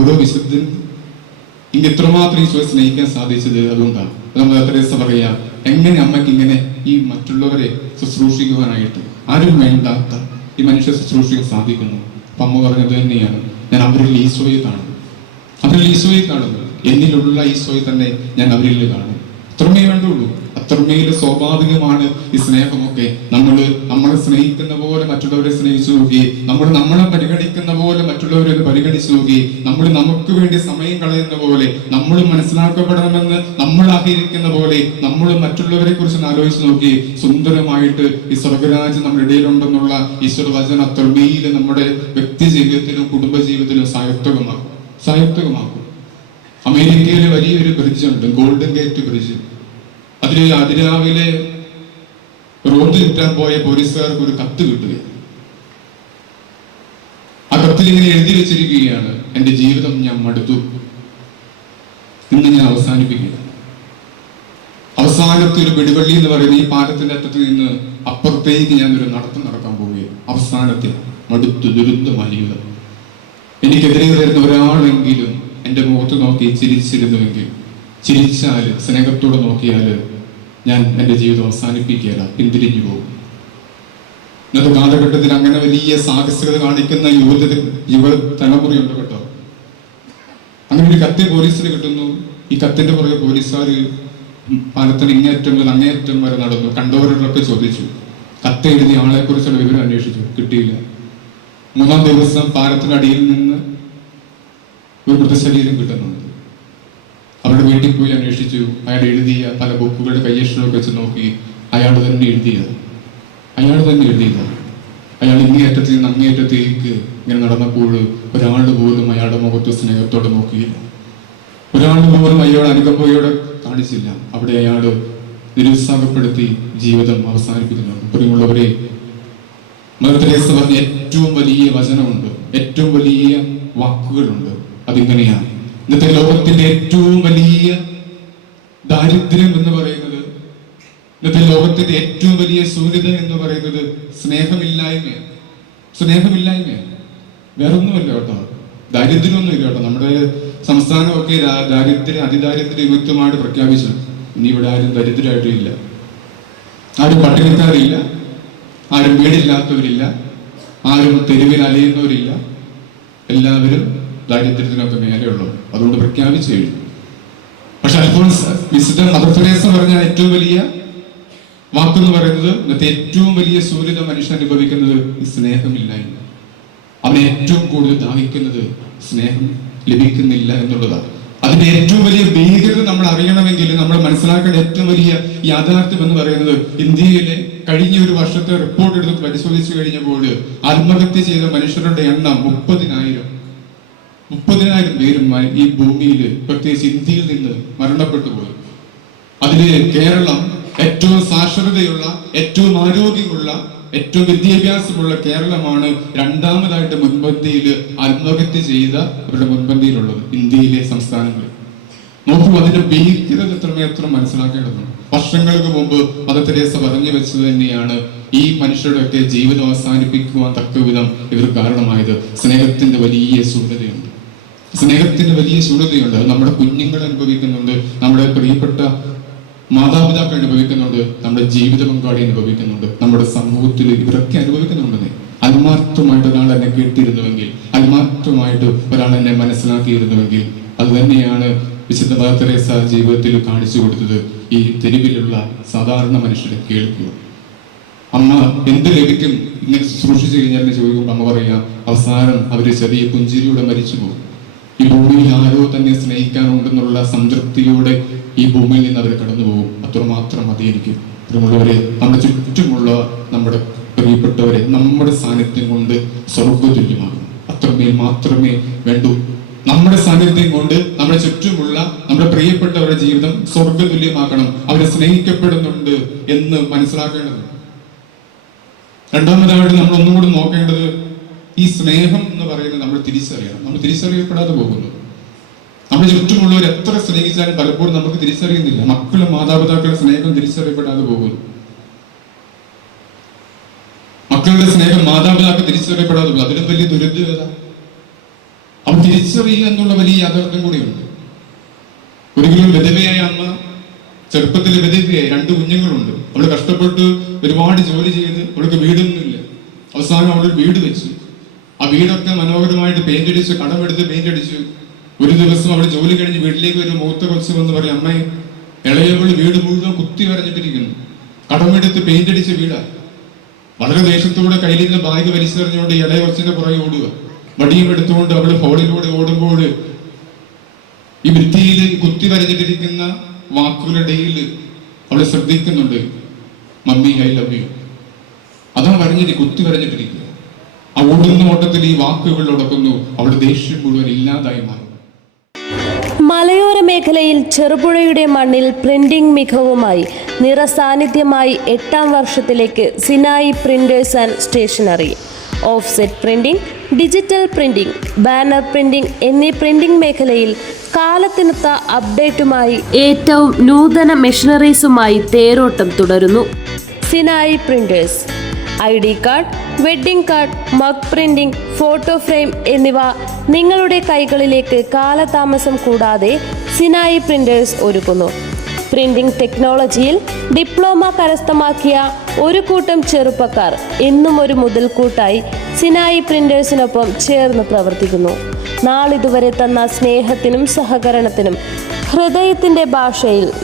സാധിച്ചത് എനിക്ക് എത്രമാത്രം ഈശോയെ സ്നേഹിക്കാൻ സാധിച്ചത് അതുകൊണ്ടാണ്. നമ്മൾ തെരേസ പറയാ എങ്ങനെ അമ്മയ്ക്ക് ഇങ്ങനെ ഈ മറ്റുള്ളവരെ ശുശ്രൂഷിക്കുവാനായിട്ട് ആരും വേണ്ടാത്ത ഈ മനുഷ്യ ശുശ്രൂഷിക്കാൻ സാധിക്കുന്നു. അപ്പൊ അമ്മ പറഞ്ഞത് തന്നെയാണ് ഞാൻ അവരിൽ ഈശോയെ കാണുന്നു. അവരിൽ ഈശോയെ കാണുന്നു. എന്നിലുള്ള ഈശോയെ തന്നെ ഞാൻ അവരിൽ കാണുന്നു. അത്രമേ വേണ്ടുള്ളൂ. അത്രമേൽ സ്വാഭാവികമാണ് ഈ സ്നേഹമൊക്കെ. നമ്മൾ നമ്മളെ സ്നേഹിക്കുന്ന പോലെ മറ്റുള്ളവരെ സ്നേഹിച്ചു നോക്കി. നമ്മൾ നമ്മളെ പരിഗണിക്കുന്ന പോലെ മറ്റുള്ളവരെ പരിഗണിച്ചു നോക്കി. നമ്മൾ നമുക്ക് വേണ്ടി സമയം കളയുന്ന പോലെ നമ്മൾ മനസ്സിലാക്കപ്പെടണമെന്ന് നമ്മൾ ആഗ്രഹിക്കുന്ന പോലെ നമ്മൾ മറ്റുള്ളവരെ കുറിച്ച് ആലോചിച്ച് നോക്കി. സുന്ദരമായിട്ട് ഈ സ്വർഗരാജ്യം നമ്മുടെ ഇടയിലുണ്ടെന്നുള്ള ഈശ്വര വചന അത്രമേൽ നമ്മുടെ വ്യക്തി ജീവിതത്തിലും കുടുംബ ജീവിതത്തിലും സായത്വകമാക്കും. സായത്തകമാക്കും അമേരിക്കയിൽ വലിയൊരു ബ്രിഡ്ജ് ഉണ്ട് ഗോൾഡൻ ഗേറ്റ് ബ്രിഡ്ജ്. അതിൽ അതിരാവിലെ റോഡ് കിട്ടാൻ പോയ പോലീസുകാർക്ക് ഒരു കത്ത് കിട്ടുകയാണ്. ആ കത്തിൽ ഇങ്ങനെ എഴുതി വെച്ചിരിക്കുകയാണ് എന്റെ ജീവിതം ഞാൻ മടുത്തു. ഇന്ന് ഞാൻ അവസാനിപ്പിക്കുക. അവസാനത്തെ ഒരു വെടിവള്ളി എന്ന് പറയുന്ന ഈ പാലത്തിന്റെ അറ്റത്ത് നിന്ന് അപ്പുറത്തേക്ക് ഞാൻ ഒരു നടത്തം നടക്കാൻ പോവുകയാണ്. അവസാനത്തെ മടുത്തു ദുരന്തമായ ജീവിതം. എനിക്കെതിരെ വരുന്ന ഒരാളെങ്കിലും എന്റെ മുഖത്ത് നോക്കി ചിരിച്ചിരുന്നുവെങ്കിൽ ചിരിച്ചാൽ സ്നേഹത്തോടെ നോക്കിയാൽ ഞാൻ എന്റെ ജീവിതം അവസാനിപ്പിക്കുകയല്ല പിന്തിരിഞ്ഞു പോകും. ഇന്നത്തെ കാലഘട്ടത്തിൽ അങ്ങനെ വലിയ സാഹസികത കാണിക്കുന്ന യുവത യുവ തലമുറയുണ്ട് കേട്ടോ. അങ്ങനെ ഒരു കത്ത് പോലീസിന് കിട്ടുന്നു. ഈ കത്തിന്റെ പുറകെ പോലീസുകാർ പാലത്തിന് ഇങ്ങേറ്റം മുതൽ അങ്ങേയറ്റം വരെ നടന്നു. കണ്ടവരോടൊക്കെ ചോദിച്ചു കത്ത് എഴുതിയ ആളെ കുറിച്ചുള്ള വിവരം അന്വേഷിച്ചു. കിട്ടിയില്ല. മൂന്നാം ദിവസം പാലത്തിനടിയിൽ നിന്ന് ഒരു മൃതശരീരം കിട്ടുന്നുണ്ട്. അവരുടെ വീട്ടിൽ പോയി അന്വേഷിച്ചു. അയാൾ എഴുതിയ പല ബുക്കുകളുടെ കയ്യക്ഷരമൊക്കെ വെച്ച് നോക്കി അയാൾ തന്നെ എഴുതിയത്. അയാൾ തന്നെ എഴുതിയത്. അയാൾ ഇങ്ങേയറ്റത്തിൽ നിന്ന് അങ്ങേയറ്റത്തേക്ക് ഇങ്ങനെ നടന്നപ്പോൾ ഒരാൾ പോലും അയാളുടെ മുഖത്ത് സ്നേഹത്തോടെ നോക്കിയില്ല. ഒരാൾ പോലും അയാൾ അനുകമ്പയോടെ കാണിച്ചില്ല. അവിടെ അയാൾ നിരുത്സാഹപ്പെടുത്തി ജീവിതം അവസാനിപ്പിക്കുന്നു പ്രിയമുള്ളവരെ മദർ തെരേസ പറഞ്ഞ ഏറ്റവും വലിയ വചനമുണ്ട്. ഏറ്റവും വലിയ വാക്കുകളുണ്ട്. അതിങ്ങനെയാണ്. ഇന്നത്തെ ലോകത്തിന്റെ ഏറ്റവും വലിയ ദാരിദ്ര്യം എന്ന് പറയുന്നത് ഇന്നത്തെ ലോകത്തിന്റെ ഏറ്റവും വലിയ ശൂന്യത എന്ന് പറയുന്നത് സ്നേഹമില്ലായ്മയാണ്. സ്നേഹമില്ലായ്മയാണ്. വേറൊന്നുമല്ല കേട്ടോ. ദാരിദ്ര്യമൊന്നും ഇല്ല കേട്ടോ. നമ്മുടെ സംസ്ഥാനമൊക്കെ ദാരിദ്ര്യ അതിദാരിദ്ര്യ വിമുക്തമായിട്ട് പ്രഖ്യാപിച്ചു. ഇനി ഇവിടെ ആരും ദരിദ്രമായിട്ടില്ല ആരും പട്ടിണിക്കാരില്ല. ആരും വീടില്ലാത്തവരില്ല. ആരും തെരുവിൽ അലയുന്നവരില്ല. എല്ലാവരും ദാരിദ്ര്യത്തിനൊക്കെ മേലെയുള്ളൂ. അതുകൊണ്ട് പ്രഖ്യാപിച്ചു കഴിഞ്ഞു പക്ഷെ അൽഫോൺസ് വിശുദ്ധ മദർ തെരേസ പറഞ്ഞ ഏറ്റവും വലിയ വാക്കെന്ന് പറയുന്നത് ഇന്നത്തെ ഏറ്റവും വലിയ സൂര്യത മനുഷ്യൻ അനുഭവിക്കുന്നത് സ്നേഹമില്ല സ്നേഹമില്ലായ്മ. അവനെ ഏറ്റവും കൂടുതൽ ദാഹിക്കുന്നത് സ്നേഹം ലഭിക്കുന്നില്ല എന്നുള്ളതാണ്. അതിന്റെ ഏറ്റവും വലിയ ഭീകരത നമ്മൾ അറിയണമെങ്കിൽ നമ്മൾ മനസ്സിലാക്കേണ്ട ഏറ്റവും വലിയ യാഥാർത്ഥ്യം എന്ന് പറയുന്നത് ഇന്ത്യയിലെ കഴിഞ്ഞ ഒരു വർഷത്തെ റിപ്പോർട്ട് എടുത്ത് പരിശോധിച്ചു കഴിഞ്ഞപ്പോൾ ആത്മഹത്യ ചെയ്ത മനുഷ്യരുടെ എണ്ണം മുപ്പതിനായിരം. മുപ്പതിനായിരം പേരും ഈ ഭൂമിയിൽ പ്രത്യേകിച്ച് ഇന്ത്യയിൽ നിന്ന് മരണപ്പെട്ടു പോയി അതിൽ കേരളം ഏറ്റവും സാക്ഷരതയുള്ള ഏറ്റവും ആരോഗ്യമുള്ള ഏറ്റവും വിദ്യാഭ്യാസമുള്ള കേരളമാണ് രണ്ടാമതായിട്ട് മുൻപന്തിയിൽ ആത്മഹത്യ ചെയ്ത അവരുടെ മുൻപന്തിയിലുള്ളത് ഇന്ത്യയിലെ സംസ്ഥാനങ്ങൾ നോക്കൂ അതിന്റെ ഭീകരത എത്രമേത്രം മനസ്സിലാക്കേണ്ടതുണ്ട്. വർഷങ്ങൾക്ക് മുമ്പ് മദർ പറഞ്ഞു വെച്ചത് തന്നെയാണ് ഈ മനുഷ്യരുടെയൊക്കെ ജീവിതം അവസാനിപ്പിക്കുവാൻ തക്ക വിധം ഇവർ കാരണമായത്. സ്നേഹത്തിന്റെ വലിയ ശൂന്യതയുണ്ട് സ്നേഹത്തിന്റെ വലിയ ശൂന്യതയുണ്ട് അത് നമ്മുടെ കുഞ്ഞുങ്ങൾ അനുഭവിക്കുന്നുണ്ട്. നമ്മുടെ പ്രിയപ്പെട്ട മാതാപിതാക്കൾ അനുഭവിക്കുന്നുണ്ട്. നമ്മുടെ ജീവിത പങ്കാളി അനുഭവിക്കുന്നുണ്ട്. നമ്മുടെ സമൂഹത്തിൽ ഇവരൊക്കെ അനുഭവിക്കുന്നുണ്ടെന്നേ ആത്മാർത്ഥമായിട്ട് ഒരാൾ എന്നെ കേട്ടിരുന്നുവെങ്കിൽ ആത്മാർത്ഥമായിട്ട് ഒരാൾ എന്നെ മനസ്സിലാക്കിയിരുന്നുവെങ്കിൽ അത് തന്നെയാണ് വിശുദ്ധ തെരേസ ജീവിതത്തിൽ കാണിച്ചു കൊടുത്തത് ഈ തെരുവിലുള്ള സാധാരണ മനുഷ്യരെ കേൾക്കുക. അമ്മ എന്ത് ലഭിക്കും? ഇങ്ങനെ ശുശ്രൂഷിച്ചു കഴിഞ്ഞാൽ ചോദിക്കുമ്പോൾ അമ്മ പറയാ അവസാനം അവർ ചെറിയ പുഞ്ചിരിയോടെ മരിച്ചു പോകും ഈ ഭൂമിയിൽ ആരോ തന്നെ സ്നേഹിക്കാനുണ്ടെന്നുള്ള സംതൃപ്തിയോടെ ഈ ഭൂമിയിൽ നിന്ന് അവർ കടന്നു പോകും അത്രമാത്രം മതി എനിക്ക് നമ്മുടെ ചുറ്റുമുള്ള നമ്മുടെ പ്രിയപ്പെട്ടവരെ നമ്മുടെ സാന്നിധ്യം കൊണ്ട് സ്വർഗതുല്യമാകും അത്രമേൽ മാത്രമേ വേണ്ടൂ. നമ്മുടെ സാന്നിധ്യം കൊണ്ട് നമ്മുടെ ചുറ്റുമുള്ള നമ്മുടെ പ്രിയപ്പെട്ടവരുടെ ജീവിതം സ്വർഗതുല്യമാക്കണം അവരെ സ്നേഹിക്കപ്പെടുന്നുണ്ട് എന്ന് മനസ്സിലാക്കേണ്ടത് രണ്ടാമതായിട്ട് നമ്മൾ ഒന്നുകൂടി നോക്കേണ്ടത് ഈ സ്നേഹം എന്ന് പറയുന്നത് നമ്മൾ തിരിച്ചറിയണം. നമ്മൾ തിരിച്ചറിയപ്പെടാതെ പോകുന്നു. നമ്മുടെ ചുറ്റുമുള്ളവർ എത്ര സ്നേഹിച്ചാലും പലപ്പോഴും നമുക്ക് തിരിച്ചറിയുന്നില്ല. മക്കളും മാതാപിതാക്കളുടെ സ്നേഹം തിരിച്ചറിയപ്പെടാതെ പോകുന്നു. മക്കളുടെ സ്നേഹം മാതാപിതാക്കൾ തിരിച്ചറിയപ്പെടാതെ പോകും അതിലും വലിയ ദുരിതത അവൻ അവ തിരിച്ചറിയുക എന്നുള്ള വലിയ യാഥാർത്ഥ്യം കൂടിയുണ്ട്. ഒരിക്കലും വിധവയായ അമ്മ ചെറുപ്പത്തിൽ വിധവയായി രണ്ട് കുഞ്ഞുങ്ങളുണ്ട്. അവൾ കഷ്ടപ്പെട്ട് ഒരുപാട് ജോലി ചെയ്ത് അവൾക്ക് വീടൊന്നുമില്ല. അവസാനം അവൾ വീട് വെച്ചു. ആ വീടൊക്കെ മനോഹരമായിട്ട് പെയിന്റ് അടിച്ചു കടമെടുത്ത് പെയിന്റ് അടിച്ചു. ഒരു ദിവസം അവിടെ ജോലി കഴിഞ്ഞ് വീട്ടിലേക്ക് ഒരു മൂത്ത കൊച്ചു എന്ന് പറയും അമ്മയെ ഇളയവൾ വീട് മുഴുവൻ കുത്തി വരഞ്ഞിട്ടിരിക്കുന്നു. കടമെടുത്ത് പെയിന്റ് അടിച്ച വീടാ. വളരെ ദേഷ്യത്തോടെ കയ്യിലിരുന്ന ബാഗ് വലിച്ചെറിഞ്ഞുകൊണ്ട് ഇളയ കൊച്ചിന്റെ പുറകെ ഓടുക. വടിയും എടുത്തുകൊണ്ട് അവൾ ഹോളിലൂടെ ഓടുമ്പോൾ ഈ ഭിത്തിയിൽ കുത്തി വരഞ്ഞിട്ടിരിക്കുന്ന വാക്കുകളുടെ ഇടയിൽ അവൾ ശ്രദ്ധിക്കുന്നുണ്ട് മമ്മി ഐ ലവ് യു അതാ വരഞ്ഞിട്ട് കുത്തി വരഞ്ഞിട്ടിരിക്കുക ആ ഓടുന്ന ഓട്ടത്തിൽ ഈ വാക്കുകൾ ഉടക്കുന്നു അവളുടെ ദേഷ്യം മുഴുവൻ ഇല്ലാതായി മാറി മലയോര മേഖലയിൽ ചെറുപുഴയുടെ മണ്ണിൽ പ്രിന്റിംഗ് മികവുമായി നിറസാന്നിധ്യമായി എട്ടാം വർഷത്തിലേക്ക് Sinai printers and stationery. Offset printing digital printing banner printing എന്നീ പ്രിന്റിംഗ് മേഖലയിൽ കാലത്തിനൊത്ത അപ്ഡേറ്റുമായി ഏറ്റവും നൂതന മെഷീനറീസുമായി തേരോട്ടം തുടരുന്നു. Sinai printers. I D card wedding card mug printing photo frame എന്നിവ നിങ്ങളുടെ കൈകളിലേക്ക് കാലതാമസം കൂടാതെ സിനായി പ്രിന്റേഴ്സ് ഒരുക്കുന്നു. പ്രിന്റിംഗ് ടെക്നോളജിയിൽ ഡിപ്ലോമ കരസ്ഥമാക്കിയ ഒരു കൂട്ടം ചെറുപ്പക്കാർ ഇന്നും ഒരു മുതൽക്കൂട്ടായി സിനായി പ്രിന്റേഴ്സിനൊപ്പം ചേർന്ന് പ്രവർത്തിക്കുന്നു. നാളിതുവരെ തന്ന സ്നേഹത്തിനും സഹകരണത്തിനും ഹൃദയത്തിന്റെ ഭാഷയിൽ